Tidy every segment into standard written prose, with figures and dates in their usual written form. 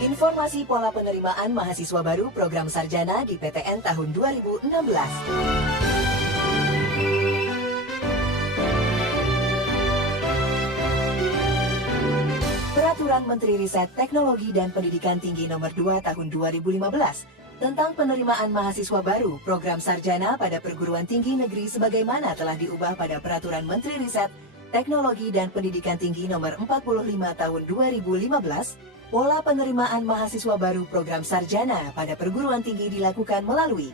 Informasi pola penerimaan mahasiswa baru program sarjana di PTN tahun 2016. Peraturan Menteri Riset Teknologi dan Pendidikan Tinggi Nomor 2 Tahun 2015 tentang penerimaan mahasiswa baru program sarjana pada perguruan tinggi negeri sebagaimana telah diubah pada Peraturan Menteri Riset Teknologi dan Pendidikan Tinggi Nomor 45 Tahun 2015. Pola penerimaan mahasiswa baru program sarjana pada perguruan tinggi dilakukan melalui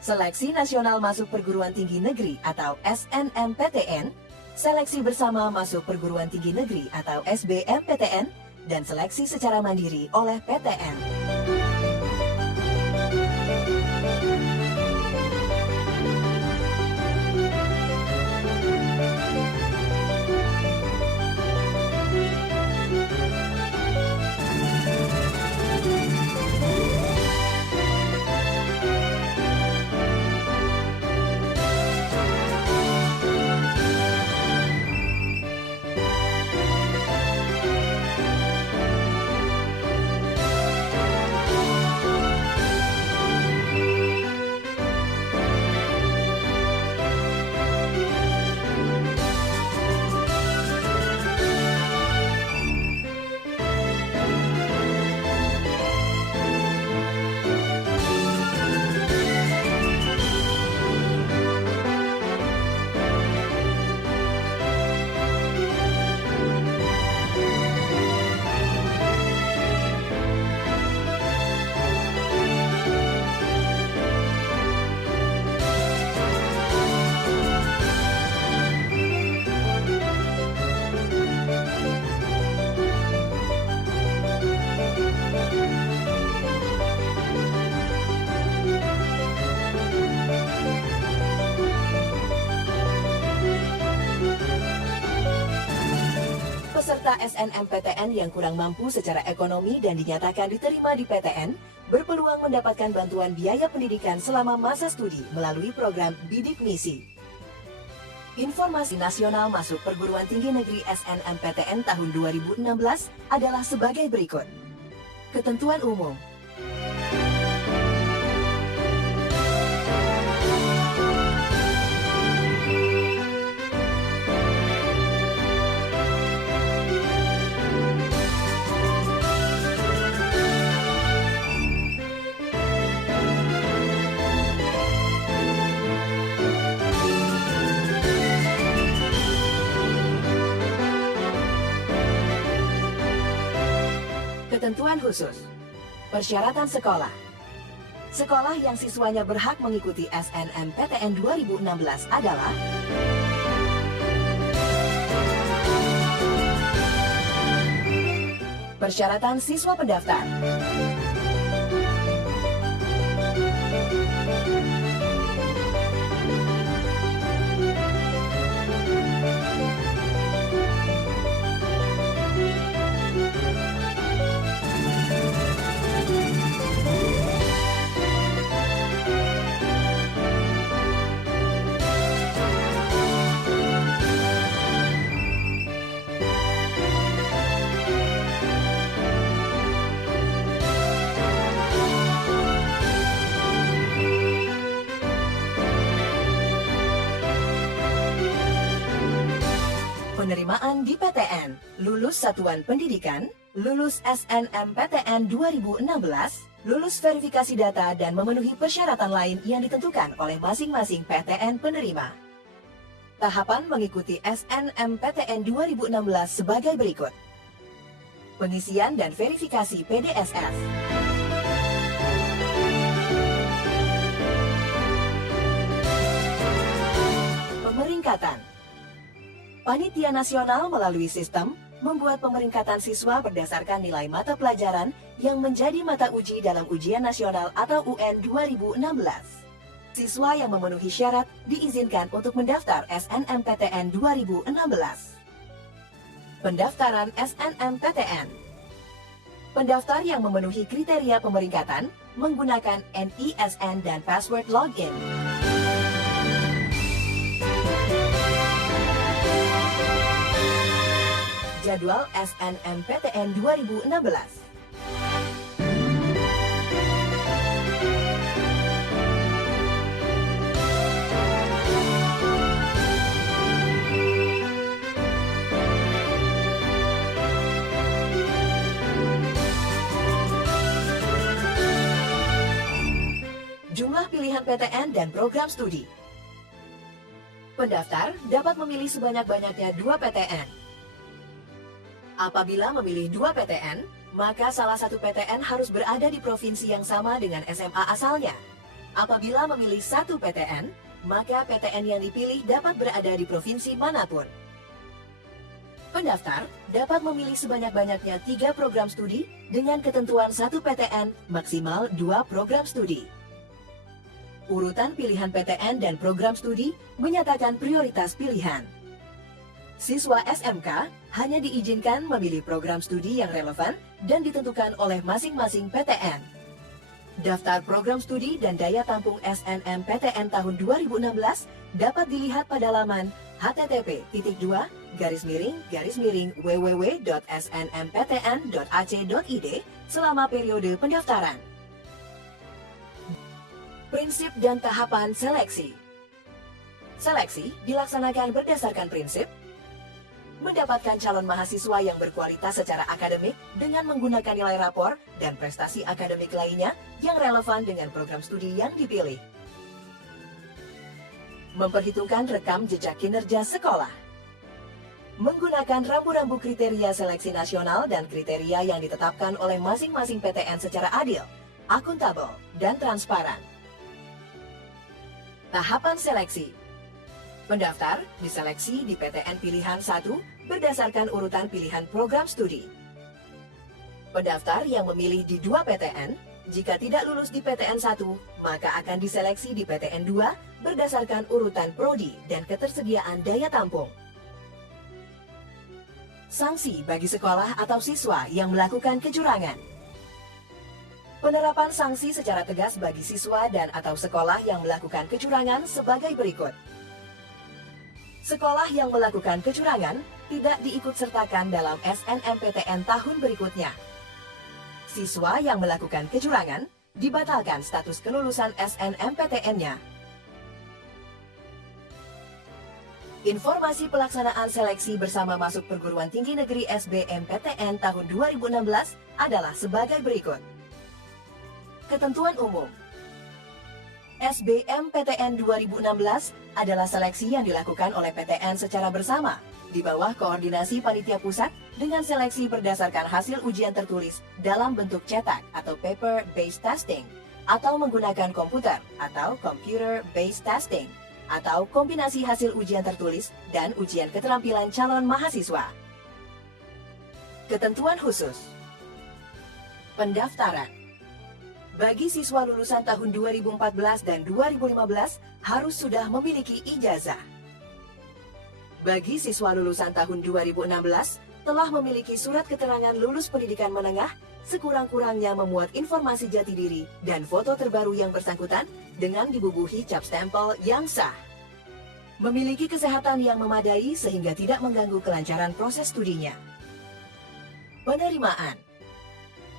Seleksi Nasional Masuk Perguruan Tinggi Negeri atau SNMPTN, Seleksi Bersama Masuk Perguruan Tinggi Negeri atau SBMPTN, dan seleksi secara mandiri oleh PTN. Peserta SNMPTN yang kurang mampu secara ekonomi dan dinyatakan diterima di PTN, berpeluang mendapatkan bantuan biaya pendidikan selama masa studi melalui program Bidik Misi. Informasi nasional masuk perguruan tinggi negeri SNMPTN tahun 2016 adalah sebagai berikut. Ketentuan umum. Ketentuan khusus. Persyaratan sekolah. Sekolah yang siswanya berhak mengikuti SNMPTN 2016 adalah persyaratan siswa pendaftar. Penerimaan di PTN, lulus satuan pendidikan, lulus SNMPTN 2016, lulus verifikasi data dan memenuhi persyaratan lain yang ditentukan oleh masing-masing PTN penerima. Tahapan mengikuti SNMPTN 2016 sebagai berikut. Pengisian dan verifikasi PDSS. Pemeringkatan. Panitia Nasional melalui sistem membuat pemeringkatan siswa berdasarkan nilai mata pelajaran yang menjadi mata uji dalam ujian nasional atau UN 2016. Siswa yang memenuhi syarat diizinkan untuk mendaftar SNMPTN 2016. Pendaftaran SNMPTN. Pendaftar yang memenuhi kriteria pemeringkatan menggunakan NISN dan password login. Jadwal SNMPTN 2016. pilihan PTN dan program studi. Pendaftar dapat memilih sebanyak-banyaknya 2 PTN. Apabila memilih 2 PTN, maka salah satu PTN harus berada di provinsi yang sama dengan SMA asalnya. Apabila memilih 1 PTN, maka PTN yang dipilih dapat berada di provinsi manapun. Pendaftar dapat memilih sebanyak-banyaknya 3 program studi dengan ketentuan 1 PTN maksimal 2 program studi. Urutan pilihan PTN dan program studi menyatakan prioritas pilihan. Siswa SMK hanya diizinkan memilih program studi yang relevan dan ditentukan oleh masing-masing PTN. Daftar program studi dan daya tampung SNMPTN tahun 2016 dapat dilihat pada laman http://www.snmptn.ac.id selama periode pendaftaran. Prinsip dan tahapan seleksi. Seleksi dilaksanakan berdasarkan prinsip mendapatkan calon mahasiswa yang berkualitas secara akademik dengan menggunakan nilai rapor dan prestasi akademik lainnya yang relevan dengan program studi yang dipilih. Memperhitungkan rekam jejak kinerja sekolah. Menggunakan rambu-rambu kriteria seleksi nasional dan kriteria yang ditetapkan oleh masing-masing PTN secara adil, akuntabel, dan transparan. Tahapan seleksi. Pendaftar diseleksi di PTN pilihan 1 berdasarkan urutan pilihan program studi. Pendaftar yang memilih di 2 PTN, jika tidak lulus di PTN 1, maka akan diseleksi di PTN 2 berdasarkan urutan prodi dan ketersediaan daya tampung. Sanksi bagi sekolah atau siswa yang melakukan kecurangan. Penerapan sanksi secara tegas bagi siswa dan atau sekolah yang melakukan kecurangan sebagai berikut. Sekolah yang melakukan kecurangan tidak diikutsertakan dalam SNMPTN tahun berikutnya. Siswa yang melakukan kecurangan dibatalkan status kelulusan SNMPTN-nya. Informasi pelaksanaan seleksi bersama masuk perguruan tinggi negeri SBMPTN tahun 2016 adalah sebagai berikut. Ketentuan umum. SBMPTN 2016 adalah seleksi yang dilakukan oleh PTN secara bersama di bawah koordinasi panitia pusat dengan seleksi berdasarkan hasil ujian tertulis dalam bentuk cetak atau paper-based testing atau menggunakan komputer atau computer-based testing atau kombinasi hasil ujian tertulis dan ujian keterampilan calon mahasiswa. Ketentuan khusus. Pendaftaran. Bagi siswa lulusan tahun 2014 dan 2015 harus sudah memiliki ijazah. Bagi siswa lulusan tahun 2016 telah memiliki surat keterangan lulus pendidikan menengah, sekurang-kurangnya memuat informasi jati diri dan foto terbaru yang bersangkutan dengan dibubuhi cap stempel yang sah. Memiliki kesehatan yang memadai sehingga tidak mengganggu kelancaran proses studinya. Penerimaan.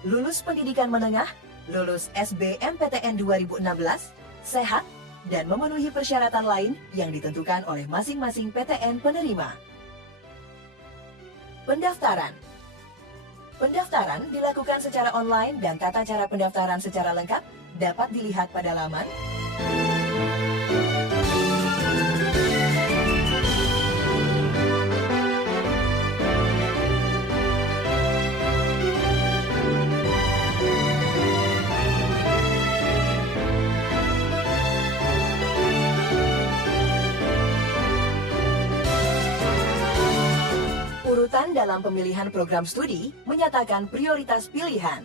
Lulus pendidikan menengah, lulus SBMPTN 2016, sehat, dan memenuhi persyaratan lain yang ditentukan oleh masing-masing PTN penerima. Pendaftaran. Pendaftaran dilakukan secara online dan tata cara pendaftaran secara lengkap dapat dilihat pada laman urutan dalam pemilihan program studi menyatakan prioritas pilihan.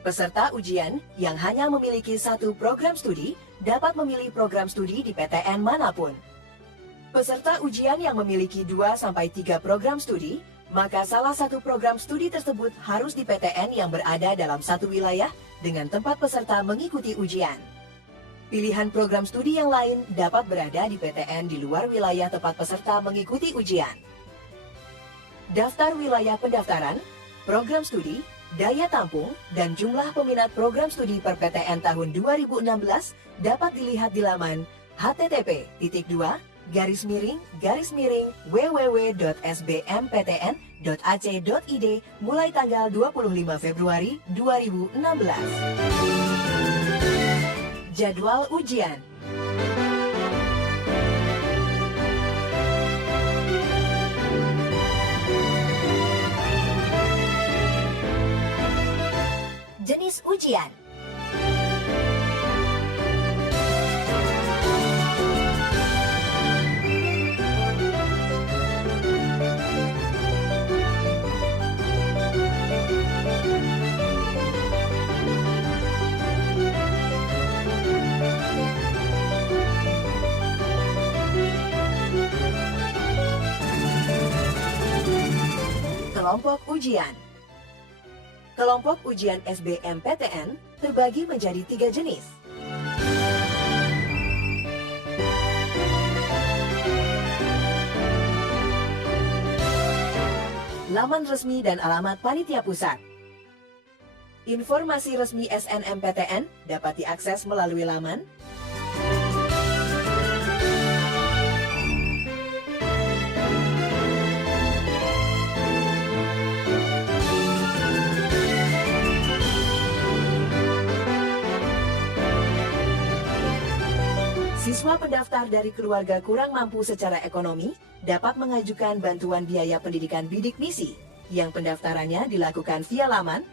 Peserta ujian yang hanya memiliki 1 program studi dapat memilih program studi di PTN manapun. Peserta ujian yang memiliki 2-3 program studi, maka salah satu program studi tersebut harus di PTN yang berada dalam satu wilayah dengan tempat peserta mengikuti ujian. Pilihan program studi yang lain dapat berada di PTN di luar wilayah tempat peserta mengikuti ujian. Daftar wilayah pendaftaran, program studi, daya tampung, dan jumlah peminat program studi per PTN tahun 2016 dapat dilihat di laman http://www.sbmptn.ac.id mulai tanggal 25 Februari 2016. Jadwal ujian. Jenis ujian. Kelompok ujian. Kelompok ujian SBMPTN terbagi menjadi 3 jenis. Laman resmi dan alamat panitia pusat. Informasi resmi SNMPTN dapat diakses melalui laman Siswa pendaftar dari keluarga kurang mampu secara ekonomi dapat mengajukan bantuan biaya pendidikan bidik misi yang pendaftarannya dilakukan via laman